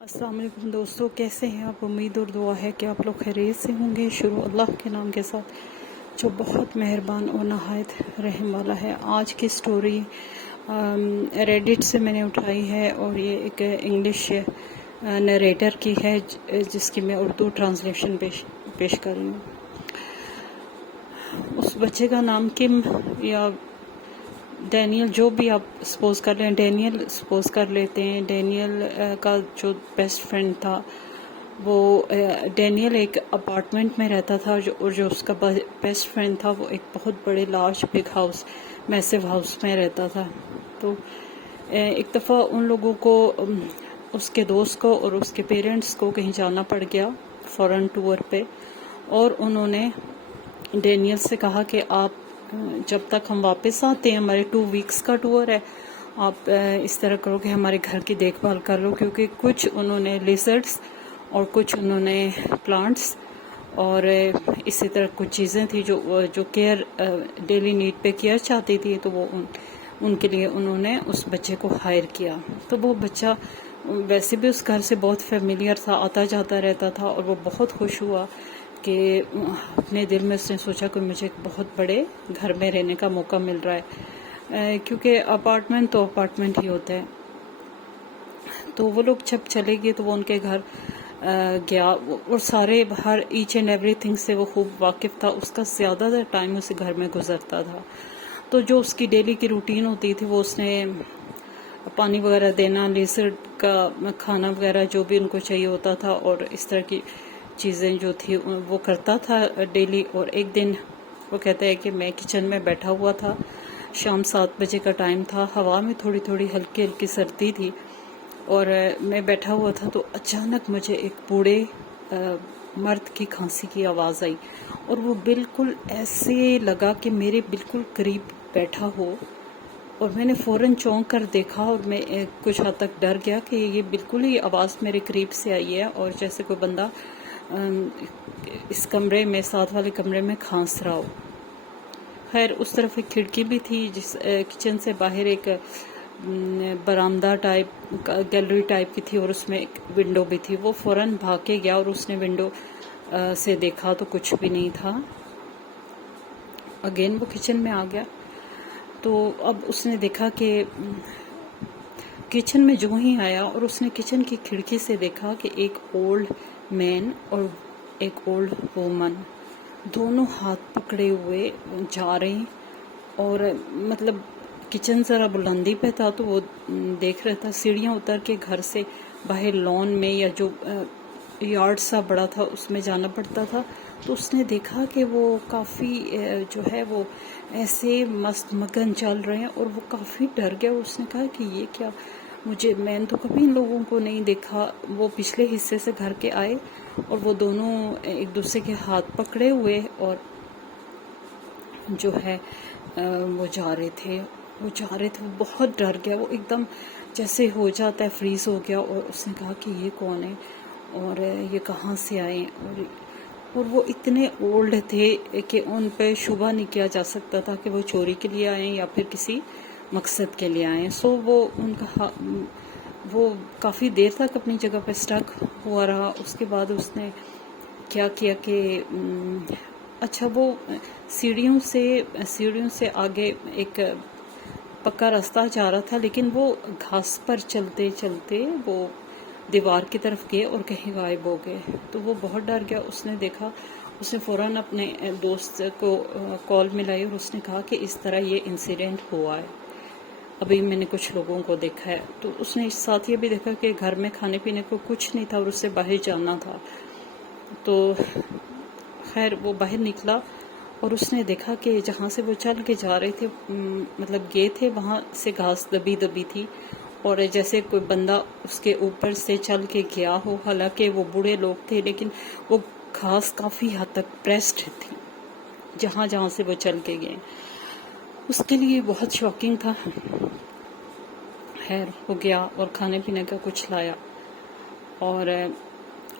अस्सलाम वालेकुम दोस्तों, कैसे हैं आप। उम्मीद और दुआ है कि आप लोग खैरियत से होंगे। शुरू अल्लाह के नाम के साथ जो बहुत मेहरबान और नहायत रहम वाला है। आज की स्टोरी रेडिट से मैंने उठाई है और ये एक इंग्लिश नरेटर की है जिसकी मैं उर्दू ट्रांसलेशन पेश कर रही हूँ। उस बच्चे का नाम किम या डैनियल, जो भी आप सपोज कर लें, डैनियल सपोज कर लेते हैं। डैनियल का जो बेस्ट फ्रेंड था वो डैनियल एक अपार्टमेंट में रहता था और जो उसका बेस्ट फ्रेंड था वो एक बहुत बड़े large big house, massive house में रहता था। तो एक दफ़ा उन लोगों को उसके दोस्त को और उसके पेरेंट्स को कहीं जाना पड़ गया फॉरेन टूर पे, और उन्होंने डैनियल से कहा कि आप जब तक हम वापस आते हैं, हमारे 2 वीक्स का टूर है, आप इस तरह करो कि हमारे घर की देखभाल कर लो, क्योंकि कुछ उन्होंने लिजर्ड्स और कुछ उन्होंने प्लांट्स और इसी तरह कुछ चीज़ें थी जो केयर डेली नीड पे केयर चाहती थी, तो वो उनके लिए उन्होंने उस बच्चे को हायर किया। तो वो बच्चा वैसे भी उस घर से बहुत फेमिलियर था, आता जाता रहता था, और वो बहुत खुश हुआ कि अपने दिल में उसने सोचा कि मुझे एक बहुत बड़े घर में रहने का मौका मिल रहा है, क्योंकि अपार्टमेंट तो अपार्टमेंट ही होता है। तो वो लोग जब चले गए तो वो उनके घर गया और सारे हर ईच एंड एवरीथिंग से वो खूब वाकिफ़ था। उसका ज़्यादातर टाइम उसी घर में गुजरता था। तो जो उसकी डेली की रूटीन होती थी वो उसने पानी वगैरह देना, लेजर्ड का खाना वगैरह जो भी उनको चाहिए होता था, और इस तरह की चीज़ें जो थी वो करता था डेली। और एक दिन वो कहता है कि मैं किचन में बैठा हुआ था, शाम 7 बजे का टाइम था, हवा में थोड़ी थोड़ी हल्की हल्की सर्दी थी, और मैं बैठा हुआ था तो अचानक मुझे एक बूढ़े मर्द की खांसी की आवाज़ आई, और वो बिल्कुल ऐसे लगा कि मेरे बिल्कुल करीब बैठा हो। और मैंने फ़ौरन चौंक कर देखा और मैं कुछ हद तक डर गया कि ये बिल्कुल ही आवाज़ मेरे करीब से आई है, और जैसे कोई बंदा इस कमरे में, साथ वाले कमरे में खांस रहा हो। खैर उस तरफ एक खिड़की भी थी, जिस किचन से बाहर एक बरामदा टाइप गैलरी टाइप की थी, और उसमें एक विंडो भी थी। वो फ़ौरन भाग के गया और उसने विंडो से देखा तो कुछ भी नहीं था। अगेन वो किचन में आ गया, तो अब उसने देखा कि किचन में जो ही आया और उसने किचन की खिड़की से देखा कि एक ओल्ड मैन और एक ओल्ड वुमन दोनों हाथ पकड़े हुए जा रहे हैं। और मतलब किचन ज़रा बुलंदी पे था, तो वो देख रहा था। सीढ़ियाँ उतर के घर से बाहर लॉन में या जो यार्ड सा बड़ा था उसमें जाना पड़ता था। तो उसने देखा कि वो काफ़ी जो है वो ऐसे मस्त मगन चल रहे हैं, और वो काफ़ी डर गया। उसने कहा कि ये क्या, मैंने तो कभी इन लोगों को नहीं देखा। वो पिछले हिस्से से घर के आए और वो दोनों एक दूसरे के हाथ पकड़े हुए और जो है वो जा रहे थे। वो बहुत डर गया, वो एकदम जैसे हो जाता है फ्रीज हो गया। और उसने कहा कि ये कौन है और ये कहाँ से आए। और वो इतने ओल्ड थे कि उन पे शुबा नहीं किया जा सकता था कि वो चोरी के लिए आए या फिर किसी मकसद के लिए आए। सो वो काफ़ी देर तक अपनी जगह पे स्टक हुआ रहा। उसके बाद उसने क्या किया कि अच्छा, वो सीढ़ियों से आगे एक पक्का रास्ता जा रहा था, लेकिन वो घास पर चलते चलते वो दीवार की तरफ गए और कहीं गायब हो गए। तो वो बहुत डर गया। उसने फ़ौरन अपने दोस्त को कॉल मिलाई और उसने कहा कि इस तरह ये इंसिडेंट हुआ है, अभी मैंने कुछ लोगों को देखा है। तो उसने इस साथ ये भी देखा कि घर में खाने पीने को कुछ नहीं था और उससे बाहर जाना था। तो खैर वो बाहर निकला और उसने देखा कि जहाँ से वो चल के जा रहे थे, मतलब गए थे, वहाँ से घास दबी दबी थी, और जैसे कोई बंदा उसके ऊपर से चल के गया हो। हालांकि वो बूढ़े लोग थे, लेकिन वो घास काफ़ी हद तक प्रेस्ड थी जहाँ जहाँ से वो चल के गए। उसके लिए बहुत शॉकिंग था। खैर हो गया और खाने पीने का कुछ लाया, और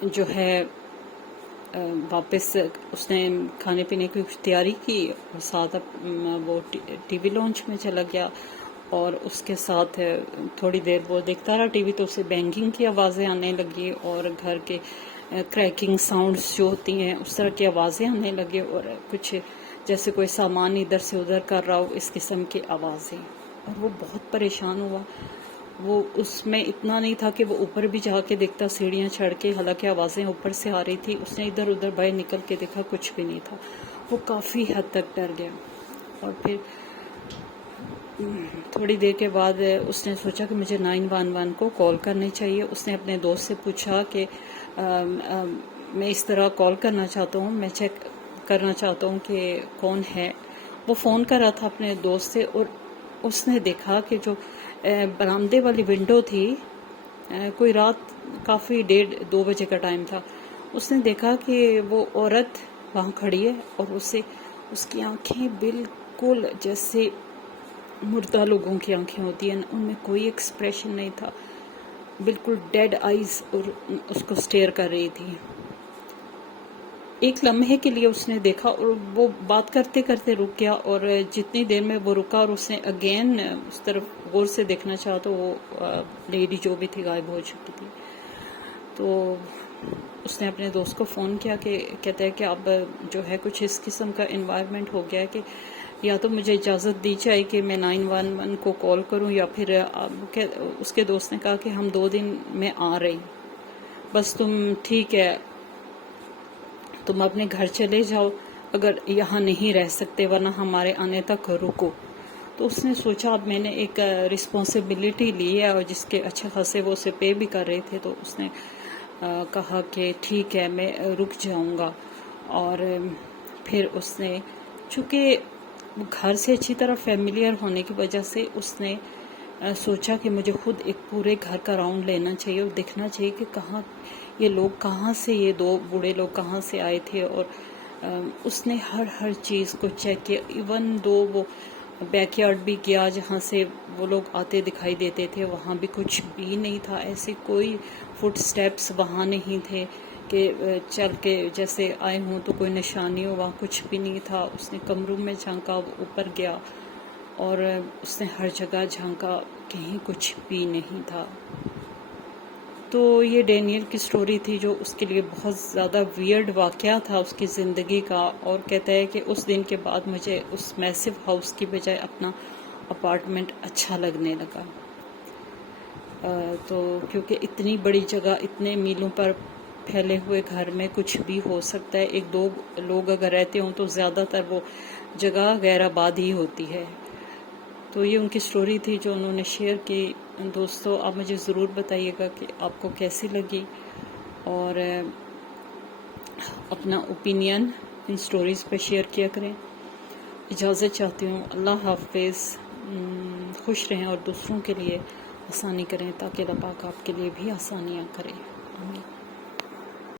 जो है वापस उसने खाने पीने की तैयारी की और साथ वो टीवी लॉन्च में चला गया। اور اس کے ساتھ تھوڑی دیر وہ دیکھتا رہا ٹی وی، تو اسے بینگنگ کی آوازیں آنے لگی اور گھر کے کریکنگ ساؤنڈز جو ہوتی ہیں اس طرح کی آوازیں آنے لگی، اور کچھ جیسے کوئی سامان ادھر سے ادھر کر رہا ہو، اس قسم کی آوازیں. اور وہ بہت پریشان ہوا. وہ اس میں اتنا نہیں تھا کہ وہ اوپر بھی جا کے دیکھتا سیڑھیاں چڑھ کے، حالانکہ آوازیں اوپر سے آ رہی تھی. اس نے ادھر ادھر باہر نکل کے دیکھا، کچھ بھی نہیں تھا. وہ کافی حد تک ڈر گیا. اور پھر تھوڑی دیر کے بعد اس نے سوچا کہ مجھے 911 کو کال کرنی چاہیے. اس نے اپنے دوست سے پوچھا کہ میں اس طرح کال کرنا چاہتا ہوں، میں چیک کرنا چاہتا ہوں کہ کون ہے. وہ فون کر رہا تھا اپنے دوست سے، اور اس نے دیکھا کہ جو برآمدے والی ونڈو تھی، کوئی رات کافی 1:30-2 بجے کا ٹائم تھا. اس نے دیکھا کہ وہ عورت وہاں کھڑی ہے، اور اس کی آنکھیں بالکل جیسے مردہ لوگوں کی آنکھیں ہوتی ہیں، ان میں کوئی ایکسپریشن نہیں تھا، بالکل ڈیڈ آئیز، اور اس کو سٹیئر کر رہی تھی. ایک لمحے کے لیے اس نے دیکھا، اور وہ بات کرتے کرتے رک گیا. اور جتنی دیر میں وہ رکا اور اس نے اگین اس طرف غور سے دیکھنا چاہا، تو وہ لیڈی جو بھی تھی غائب ہو چکی تھی. تو اس نے اپنے دوست کو فون کیا کہ کہتا ہے کہ اب جو ہے کچھ اس قسم کا انوائرمنٹ ہو گیا ہے کہ یا تو مجھے اجازت دی جائے کہ میں 911 کو کال کروں، یا پھر اس کے دوست نے کہا کہ ہم 2 دن میں آ رہے، بس تم ٹھیک ہے، تم اپنے گھر چلے جاؤ اگر یہاں نہیں رہ سکتے، ورنہ ہمارے آنے تک رکو. تو اس نے سوچا اب میں نے ایک رسپانسبلٹی لی ہے، اور جس کے اچھے خاصے وہ اسے پے بھی کر رہے تھے. تو اس نے کہا کہ ٹھیک ہے میں رک جاؤں گا. اور پھر اس نے چونکہ گھر سے اچھی طرح فیملیئر ہونے کی وجہ سے اس نے سوچا کہ مجھے خود ایک پورے گھر کا راؤنڈ لینا چاہیے اور دیکھنا چاہیے کہ کہاں یہ لوگ، کہاں سے یہ 2 بوڑھے لوگ کہاں سے آئے تھے. اور اس نے ہر چیز کو چیک کیا، ایون دو وہ بیک یارڈ بھی گیا جہاں سے وہ لوگ آتے دکھائی دیتے تھے، وہاں بھی کچھ بھی نہیں تھا. ایسے کوئی فٹ سٹیپس وہاں نہیں تھے کہ چل کے جیسے آئے ہوں تو کوئی نشانی ہو، وہاں کچھ بھی نہیں تھا. اس نے کمروں میں جھانکا، اوپر گیا، اور اس نے ہر جگہ جھانکا، کہیں کچھ بھی نہیں تھا. تو یہ ڈینیل کی سٹوری تھی، جو اس کے لیے بہت زیادہ ویئرڈ واقعہ تھا اس کی زندگی کا. اور کہتا ہے کہ اس دن کے بعد مجھے اس میسو ہاؤس کی بجائے اپنا اپارٹمنٹ اچھا لگنے لگا. تو کیونکہ اتنی بڑی جگہ، اتنے میلوں پر پھیلے ہوئے گھر میں کچھ بھی ہو سکتا ہے. 1-2 لوگ اگر رہتے ہوں تو زیادہ تر وہ جگہ غیر آباد ہی ہوتی ہے. تو یہ ان کی سٹوری تھی جو انہوں نے شیئر کی. دوستو آپ مجھے ضرور بتائیے گا کہ آپ کو کیسی لگی، اور اپنا اوپینین ان سٹوریز پہ شیئر کیا کریں. اجازت چاہتی ہوں. اللہ حافظ. خوش رہیں اور دوسروں کے لیے آسانی کریں، تاکہ اللہ پاک آپ کے لیے بھی آسانیاں کریں. آمین.